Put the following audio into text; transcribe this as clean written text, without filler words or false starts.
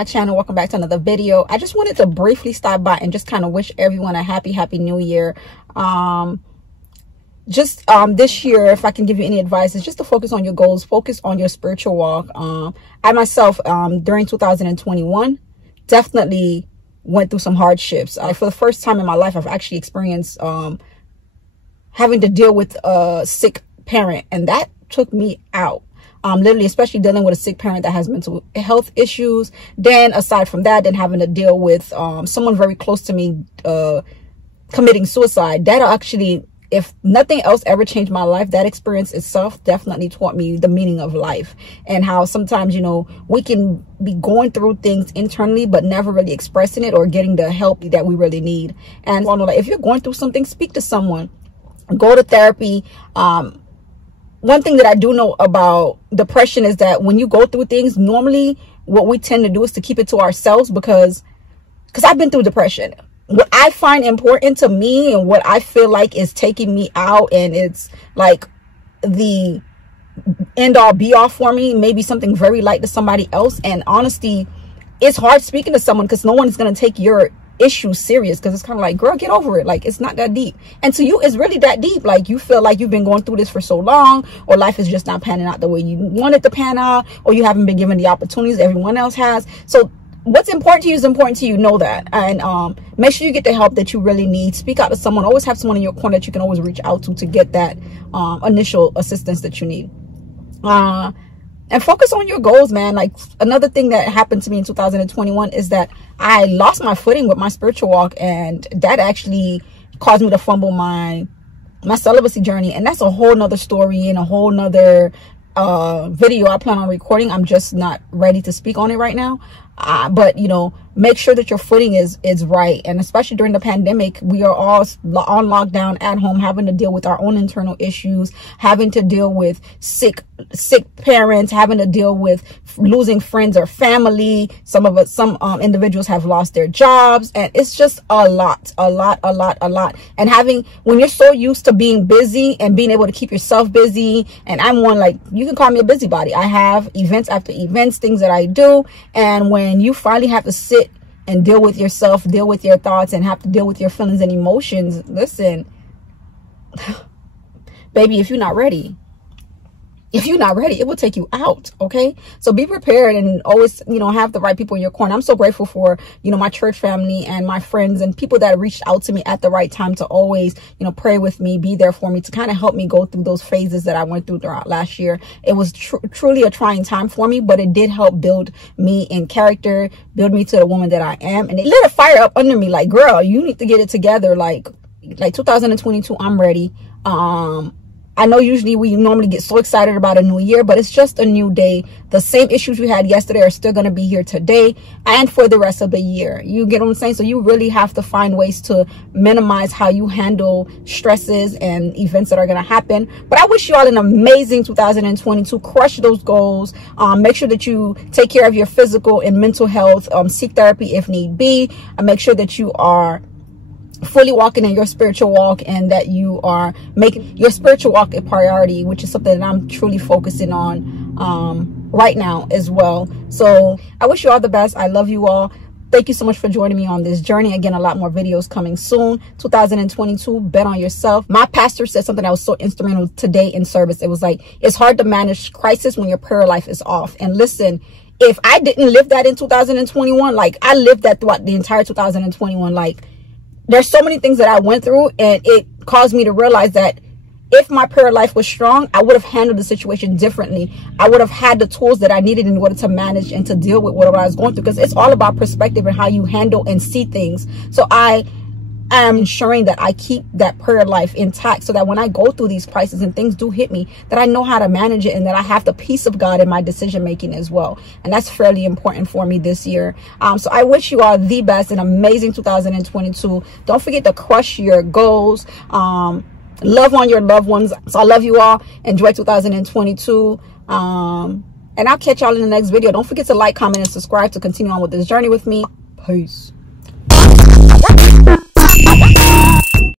my channel. Welcome back to another video. I just wanted to briefly stop by and just kind of wish everyone a happy new year. This year, if I can give you any advice, is just to focus on your goals, focus on your spiritual walk. I myself, during 2021, definitely went through some hardships. For the first time in my life, I've actually experienced having to deal with a sick parent, and that took me out. Literally, especially dealing with a sick parent that has mental health issues. Then aside from that, then having to deal with someone very close to me committing suicide. That actually, if nothing else ever changed my life, that experience itself definitely taught me the meaning of life, and how sometimes, you know, we can be going through things internally but never really expressing it or getting the help that we really need. And if you're going through something, speak to someone, go to therapy. One thing that I do know about depression is that when you go through things, normally what we tend to do is to keep it to ourselves, because I've been through depression. What I find important to me and what I feel like is taking me out, and it's like the end all be all for me, maybe something very light to somebody else. And honestly, it's hard speaking to someone because no one is going to take your issue serious, because it's kind of like, girl, get over it. Like, it's not that deep. And to you, it's really that deep. Like, you feel like you've been going through this for so long, or life is just not panning out the way you want it to pan out, or you haven't been given the opportunities everyone else has. So what's important to you is important to you. Know that. And make sure you get the help that you really need. Speak out to someone. Always have someone in your corner that you can always reach out to get that initial assistance that you need. And focus on your goals, man. Like, another thing that happened to me in 2021 is that I lost my footing with my spiritual walk, and that actually caused me to fumble my celibacy journey. And that's a whole nother story and a whole nother video I plan on recording. I'm just not ready to speak on it right now. But, you know, make sure that your footing is right. And especially during the pandemic, we are all on lockdown at home, having to deal with our own internal issues, having to deal with sick parents, having to deal with losing friends or family. Some individuals have lost their jobs, and it's just a lot. And when you're so used to being busy and being able to keep yourself busy, and I'm one, like, you can call me a busybody. I have events after events, things that I do. And when you finally have to sit and deal with yourself, deal with your thoughts, and have to deal with your feelings and emotions, listen, baby, if you're not ready, it will take you out. Okay, so be prepared, and always, you know, have the right people in your corner. I'm so grateful for, you know, my church family and my friends and people that reached out to me at the right time to always, you know, pray with me, be there for me, to kind of help me go through those phases that I went through throughout last year. It was truly a trying time for me, but it did help build me in character, build me to the woman that I am. And it lit a fire up under me, like, girl, you need to get it together. Like 2022, I'm ready. I know usually we normally get so excited about a new year, but it's just a new day. The same issues we had yesterday are still going to be here today and for the rest of the year. You get what I'm saying? So you really have to find ways to minimize how you handle stresses and events that are going to happen. But I wish you all an amazing 2022. Crush those goals. Make sure that you take care of your physical and mental health. Seek therapy if need be. And make sure that you are fully walking in your spiritual walk, and that you are making your spiritual walk a priority, which is something that I'm truly focusing on right now as well. So I wish you all the best. I love you all. Thank you so much for joining me on this journey. Again, a lot more videos coming soon. 2022, bet on yourself. My pastor said something that was so instrumental today in service. It was like, it's hard to manage crisis when your prayer life is off. And listen, if I didn't live that in 2021, like, I lived that throughout the entire 2021, like, there's so many things that I went through, and it caused me to realize that if my prayer life was strong, I would have handled the situation differently. I would have had the tools that I needed in order to manage and to deal with whatever I was going through, because it's all about perspective and how you handle and see things. So I am ensuring that I keep that prayer life intact, so that when I go through these crises and things do hit me, that I know how to manage it, and that I have the peace of God in my decision making as well. And that's fairly important for me this year. So I wish you all the best, an amazing 2022. Don't forget to crush your goals. Love on your loved ones. So I love you all. Enjoy 2022. And I'll catch y'all in the next video. Don't forget to like, comment, and subscribe to continue on with this journey with me. Peace.